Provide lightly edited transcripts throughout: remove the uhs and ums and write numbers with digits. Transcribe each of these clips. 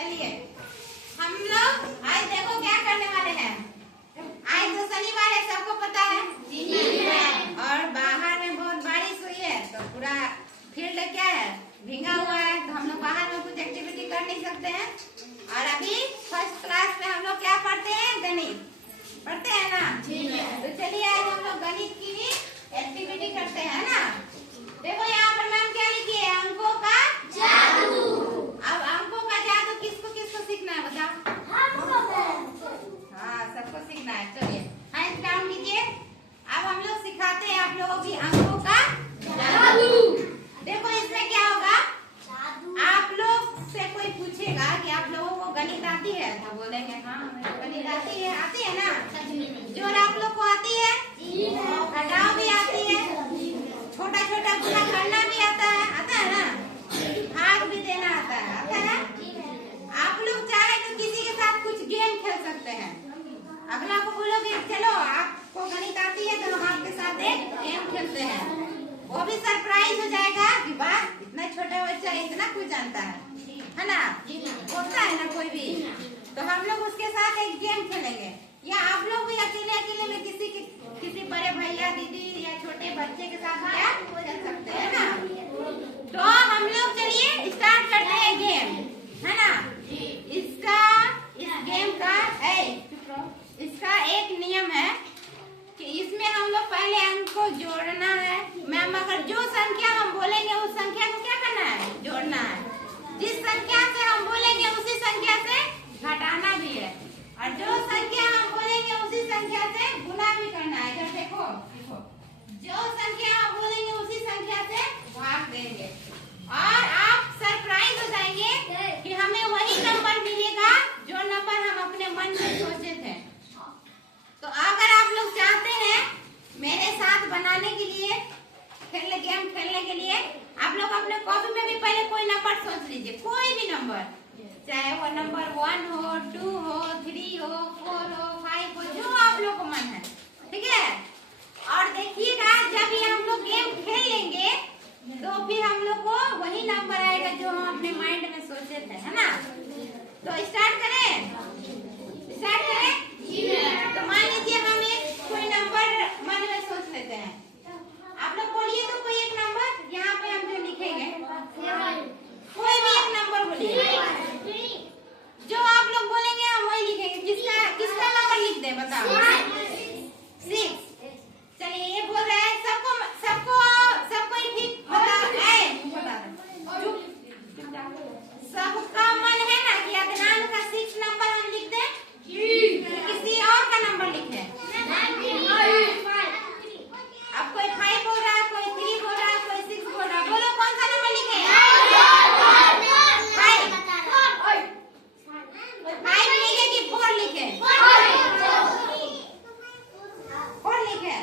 चलिए हम लोग आज देखो क्या करने वाले हैं। आज तो शनिवार है, सबको पता है और बाहर में बहुत बारिश हुई है तो पूरा फील्ड क्या है, भींगा हुआ है। तो हम लोग बाहर में कुछ एक्टिविटी कर नहीं सकते हैं। और अभी फर्स्ट क्लास में हम लोग क्या पढ़ते हैं, गणित पढ़ते हैं ना। तो चलिए आज हम लोग गणित की भी एक्टिविटी करते हैं ना। देखो यहाँ पर मैम क्या लिखी है, अंकों का जादू। अब अंकों का जादू किसको किसको सीखना है बताओ। हाँ सबको सीखना है। चलिए हैंड डाउन कीजिए। अब हम लोग सिखाते हैं आप लोगों की अंकों का जादू। देखो इसमें क्या होगा, आप लोग से कोई पूछेगा कि आप लोगों को गणित आती है तो बोलेंगे हाँ हमें तो गणित आती है ना। जोड़ आप लोग को आती है, घटाव भी आती है, छोटा छोटा गुना करना भी आता है ना, भाग भी देना आता है। आप लोग चाहे तो किसी के साथ कुछ गेम खेल सकते हैं। अगला को बोलोगे चलो आपको गणित आती है तो हम आपके साथ एक गेम खेलते हैं, वो भी सरप्राइज हो जाएगा कि वाह इतना छोटा बच्चा इतना कुछ जानता है ना। होता है ना कोई भी, तो हम लोग उसके साथ एक गेम खेलेंगे। या आप लोग भी अकेले अकेले में किसी बड़े भैया दीदी या छोटे बच्चे के साथ क्या खेल सकते हैं ना। तो हम लोग चलिए स्टार्ट करते हैं गेम, है ना। इस गेम का इसका एक नियम है कि इसमें हम लोग पहले अंक को जोड़ना है। मैम अगर जो संख्या हम बोलेंगे उस संख्या को क्या करना है, जोड़ना है। जिस संख्या से हम बोलेंगे उसी संख्या से घटाना भी है, और जो संख्या हम बोलेंगे उसी संख्या से गुना भी करना है। इधर देखो जो संख्या हम बोलेंगे उसी संख्या से भाग देंगे। और आप सरप्राइज हो जाएंगे कि हमें वही नंबर मिलेगा जो नंबर हम अपने मन में सोचे थे। तो अगर आप लोग चाहते हैं मेरे साथ बनाने के लिए, गेम खेलने के लिए, आप लोग अपने कॉपी में भी पहले कोई नंबर सोच लीजिए, कोई भी नंबर, चाहे वो नंबर 1 हो, 2 हो, 3 हो, 4 हो, 5 हो, जो आप लोग को मन है, ठीक है। और देखिएगा जब ये हम लोग गेम खेल लेंगे तो फिर हम लोग को वही नंबर आएगा जो हम अपने माइंड में सोचे थे, है ना। तो स्टार्ट करें। तो मान लीजिए हम एक कोई नंबर मन में सोच लेते हैं। आप लोग बोलिए तो कोई एक नंबर यहाँ पे हम जो लिखेंगे, कोई भी एक नंबर बोलिए, जो आप लोग बोलेंगे हम वही लिखेंगे। किसका नंबर लिख दे बताओ। 6। चलिए ये बोल रहे हैं, सबको ठीक सबका मन है ना कि अदनान का 6 नंबर हम लिख दें, किसी और का नंबर लिखे। अब कोई 5 बोल रहा है, कोई 3 बोल रहा है, कोई 6 बोल रहा है, बोलो कौन सा नंबर लिखे। 5 लिखे कि 4 लिखे। 4 लिखे।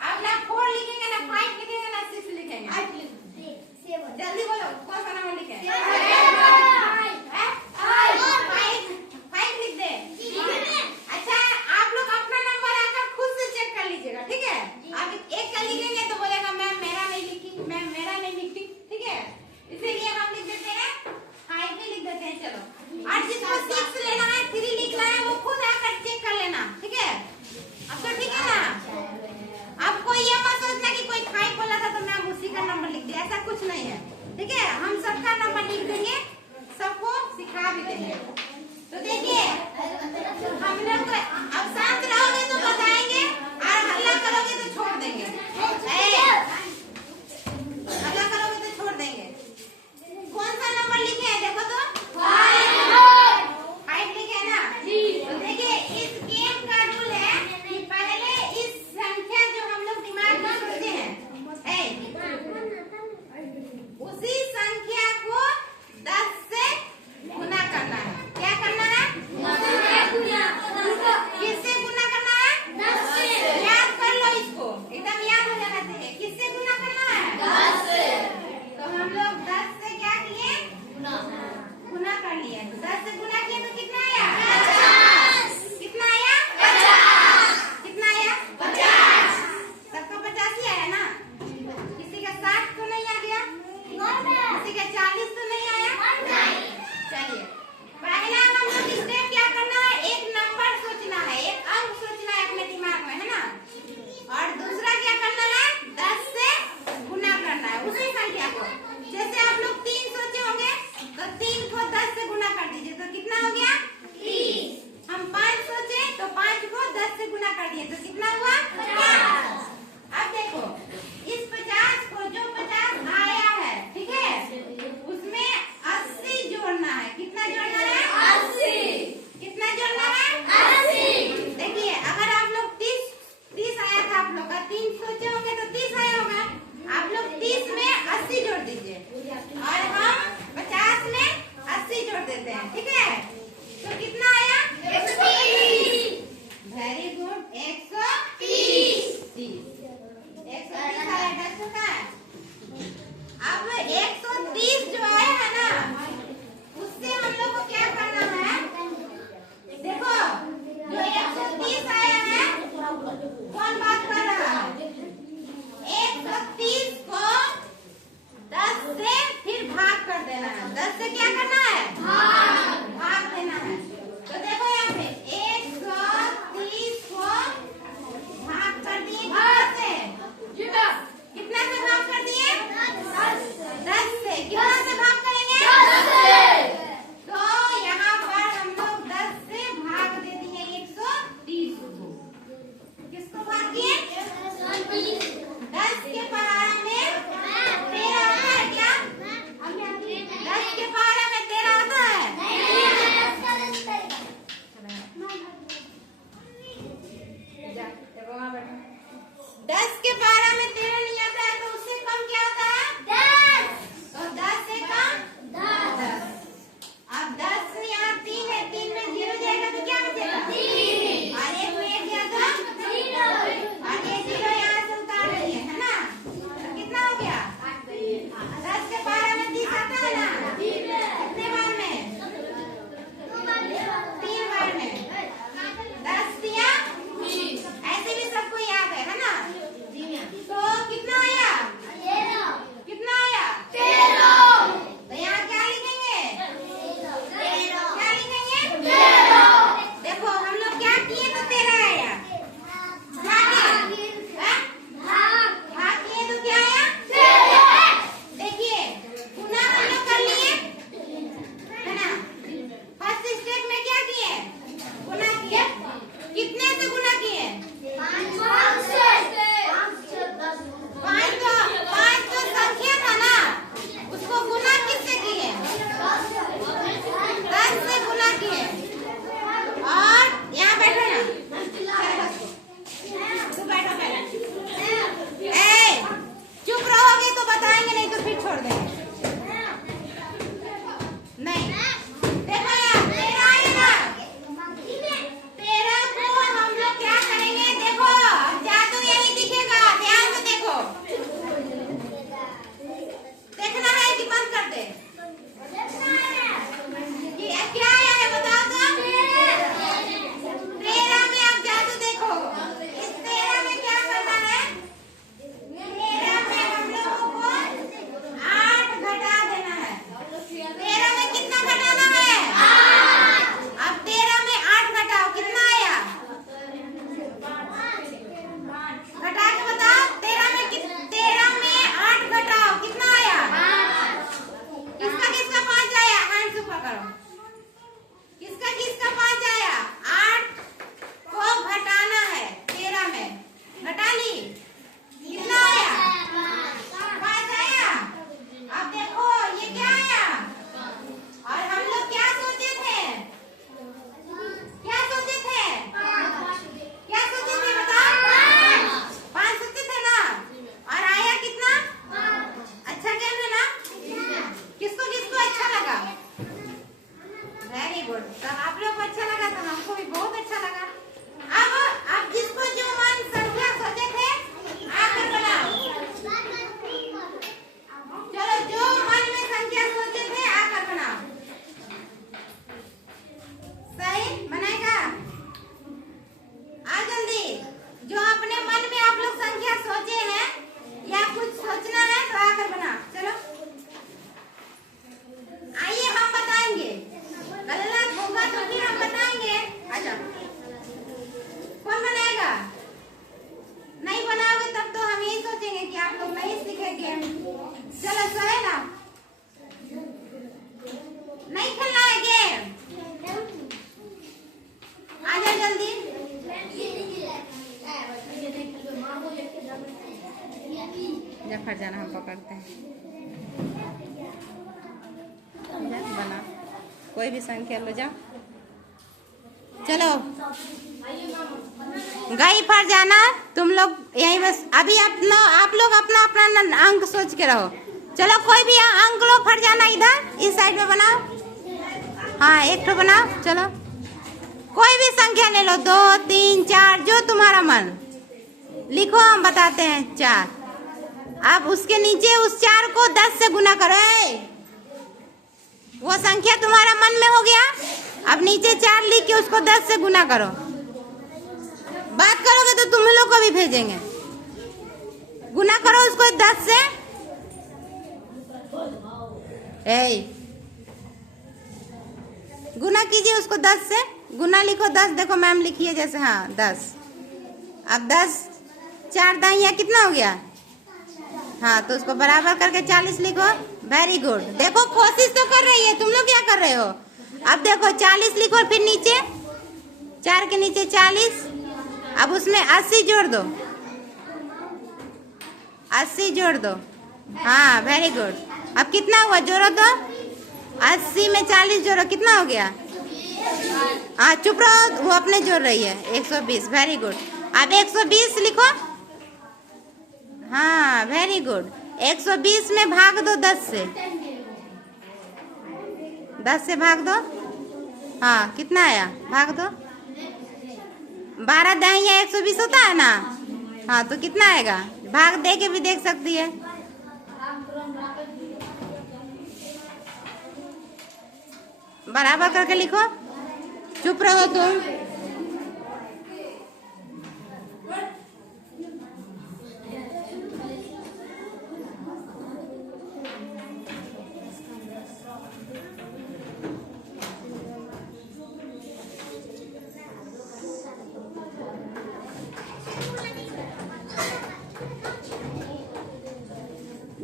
अब ना 4 लिखेंगे ना 5 लिखेंगे ना 6 लिखेंगे। जल्दी बोलो कौन सा नंबर लिखे। देना है। 10 से क्या करना है? भाग देना है। तो देखो यहाँ पे 130 को भाग कर दिए कितना से भाग कर दिए? 10 से। कितना से भाग करेंगे? 10 से। तो यहाँ पर हम लोग 10 से भाग दे दिए 130 को। किसको भाग दिए? 10 के पहाड़ा में 13 आता है क्या? 10 के पहाड़ा में 13 आता है? 10 के 12 में 13 नहीं आता है, तो उससे कम क्या होता है? 10। तो 10 से कम 10। अब 10 यहाँ 3 है, 3 में 0 जाएगा तो क्या बचेगा? 3। और 1 में 1 गया तो 0। और ये 0 यहाँ से उतार रही है ना? तो कितना हो गया? 10 के 12 में 30 आता है ना? कितने बार में? 3 बार में। 10 दिया, ऐसे भी सबको याद है ना? तो कितना आया? कितना आया? 13। तो यहाँ क्या लिखेंगे? क्या लिखेंगे? देखो हम लोग क्या किए तो 13 आया। क्या किए? भाग किए तो क्या आया? 13। देखिए गुना हम लोग कर लिए है ना? फर्स्ट स्टेप में क्या किए? गुना किए। कितने से गुना किए? 5 तो संख्या था ना, उसको गुना किससे किए? 10 से गुना किए। और यहाँ बैठो ना, तू बैठो पहले। चुप रहोगे तो बताएंगे, नहीं तो फिर छोड़ देंगे। नहीं देखो यार 13 आया ना? 13 को हम लोग क्या करेंगे? देखो जादू यही दिखेगा, ध्यान से देखो। देखना है कि बंद कर दे? ये क्या आया है बताओ तो? 13 में आप जादू देखो। इस 13 में क्या करना है? 13 में हम लोगों को 8 घटा देना है। 13 में कितना घटाना है? 8। अब 13 में 8 घटाओ, कितना आया? घटा के बताओ। 13 में 8 घटाओ, कितना आया? किसका किसका 5 आया? हैंड ऊपर करो। किसका किसका 5 आया? 8 को घटाना है 13 में। घटा ली? कितना आया? 5 आया। अब देखो ये क्या आया? और हम लोग क्या सोचे थे? क्या सोचे थे? क्या सोचे थे बताओ? 5 सोचे थे ना? और आया कितना? अच्छा गेम है ना? किसको किसको अच्छा लगा? Very good. तो आप लोग को अच्छा लगा तो हमको भी बहुत अच्छा लगा। अब जिसको जो मन संख्या सोचे थे आकर बनाओ। चलो जो मन में संख्या सोचे थे आकर बनाओ। सही बनाएगा? आ जल्दी। जो अपने मन में आप लोग संख्या सोचे हैं या कुछ सोचना है तो आकर बनाओ। चलो आइए हम बताएंगे। गलत होगा तो फिर हम बताएंगे। अच्छा कौन बनाएगा? नहीं बनाओगे तब तो हम यही सोचेंगे कि आप लोग नहीं सीखेंगे। चलो सोए ना, नहीं खेलना है गेम। आ जाओ जल्दी। जब फट जाना हम पकड़ते हैं। बना कोई भी संख्या लो, जाओ। चलो गई फट जाना तुम लोग यही बस। अभी आप लोग अपना अपना अंक सोच के रहो। चलो कोई भी अंक लो, फट जाना इधर इस साइड में बनाओ। हाँ एक तो बनाओ। चलो कोई भी संख्या ले लो, 2 3 4 जो तुम्हारा मन लिखो। हम बताते हैं 4। अब उसके नीचे उस 4 को 10 से गुना करो। वो संख्या तुम्हारा मन में हो गया। अब नीचे 4 लिख के उसको 10 से गुना करो। बात करोगे तो तुम लोग को भी भेजेंगे। गुना करो उसको 10 से। गुना कीजिए उसको 10 से, गुना लिखो 10, देखो मैम लिखी है जैसे, हाँ 10। अब 10 4 दाइयाँ कितना हो गया? हाँ, तो उसको बराबर करके 40 लिखो। वेरी गुड, देखो कोशिश तो कर रही है, तुम लोग क्या कर रहे हो? अब देखो 40 लिखो, फिर नीचे 4 के नीचे 40, अब उसमें 80 जोड़ दो, 80 जोड़ दो। हाँ वेरी गुड, अब कितना हुआ जोड़ो तो, 80 में 40 जोड़ो, कितना हो गया? हाँ चुप रहो, वो अपने जोड़ रही है, 120। वेरी गुड, अब 120 लिखो। हाँ वेरी गुड, 120 में भाग दो 10 से, 10 से भाग दो। हाँ कितना आया? भाग दो, 12 दाइयाँ 120 होता है ना। हाँ तो कितना आएगा? भाग दे के भी देख सकती है। बराबर करके लिखो, चुप रहो तुम।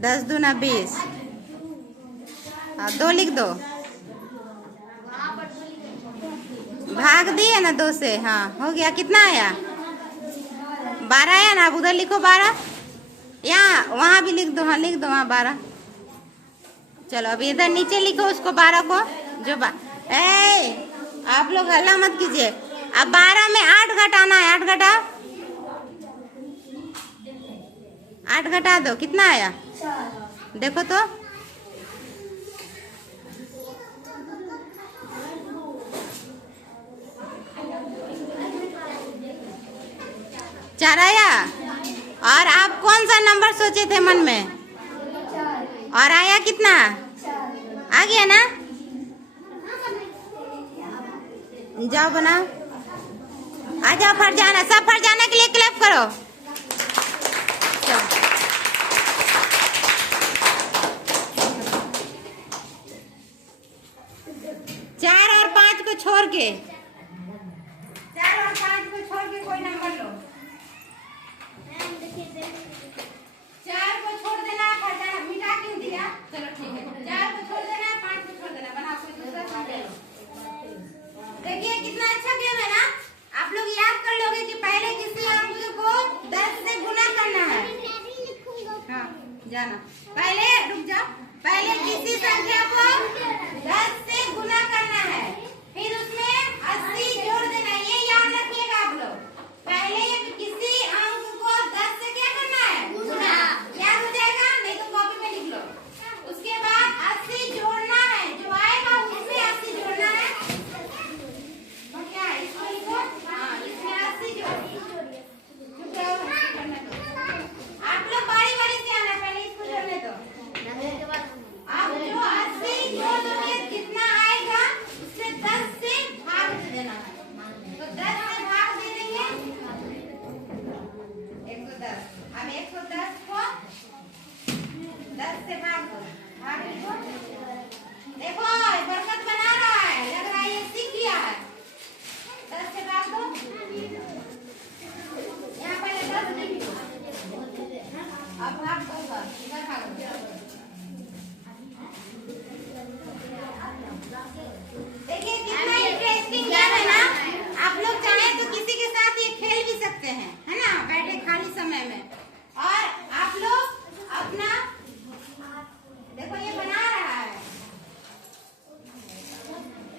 दस दूना 20, हाँ 2 लिख दो, भाग दिए ना 2 से। हाँ हो गया, कितना आया? 12 आया ना। अब उधर लिखो 12, यहाँ वहाँ भी लिख दो, हाँ लिख दो वहाँ 12। चलो अब इधर नीचे लिखो उसको 12 को, जो आप लोग हल्ला मत कीजिए। अब 12 में 8 घटाना है, 8 घटा, 8 घटा दो, कितना आया? देखो तो, चार आया। और आप कौन सा नंबर सोचे थे मन में? और आया कितना? आ गया ना। जाओ बनाओ, आ जाओ फरजाना, सब फरजाना के लिए क्लैप करो। 4 और 5 को छोड़ के, 4 और 5 को छोड़ के कोई नंबर लो। 4 को छोड़ देना, फरजाना मिटा क्यों दिया? चलो ठीक है, 4 को छोड़ देना, 5 को छोड़ देना, बनाओ कोई दूसरा संख्या लो। देखिए कितना अच्छा गेम है ना। आप लोग याद कर लोगे कि पहले किसी अंक को 10 से गुना करना है। हाँ जाना, पहले रुक जाओ, पहले किसी संख्या को 10 से गुना करना है, फिर उसमें 80 जोड़ देना है। ये याद रखिएगा आप लोग। पहले किसी अंक को 10 से क्या करना है? गुना। याद हो जाएगा, नहीं तो कॉपी में लिख लो। उसके बाद 80 जोड़ना है, जो आएगा उसमें 80 जोड़ना है। तो क्या है, इसको लिखो। हाँ इसमें 80 जोड़ो। आप लोग बारी बारी से आना, पहले इसको जोड़ने दो। अब जो 80 जोड़ दोगे कितना आएगा, उससे 10 से भाग दे देना है। तो 10 से भाग दे देंगे 110। अब 110 को 10 से भाग दो, भाग लिखो। देखो बरकत बना रहा है, लग रहा है ये सीख लिया है। 10 से भाग दो, यहाँ पहले 10 लिखो, अब भाग दो, इधर भाग दो। देखिए कितना इंटरेस्टिंग गेम है ना। आप लोग चाहें तो किसी के साथ ये खेल भी सकते हैं, है ना, बैठे खाली समय में। और आप लोग अपना देखो ये बना रहा है,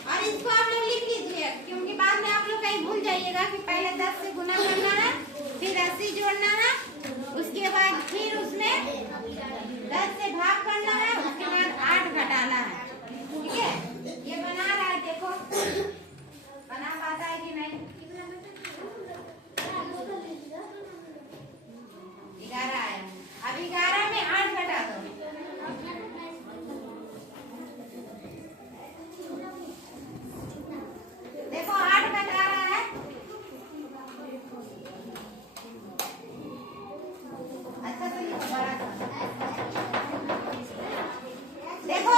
और इसको आप लोग लिख लीजिए, क्योंकि बाद में आप लोग कहीं भूल जाइएगा कि पहले 10 से गुना करना है, फिर 80 जोड़ना है, उसके बाद फिर उसमें 10 से भाग करना है, उसके बाद 8 घटाना है। ठीक है, ये बना रहा है, देखो बना पाता है कि नहीं। 11 आया, अब 11 में 8 घटा दो। देखो 8 घटा रहा है, अच्छा से लिखो, बड़ा सा। देखो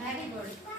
वेरी गुड।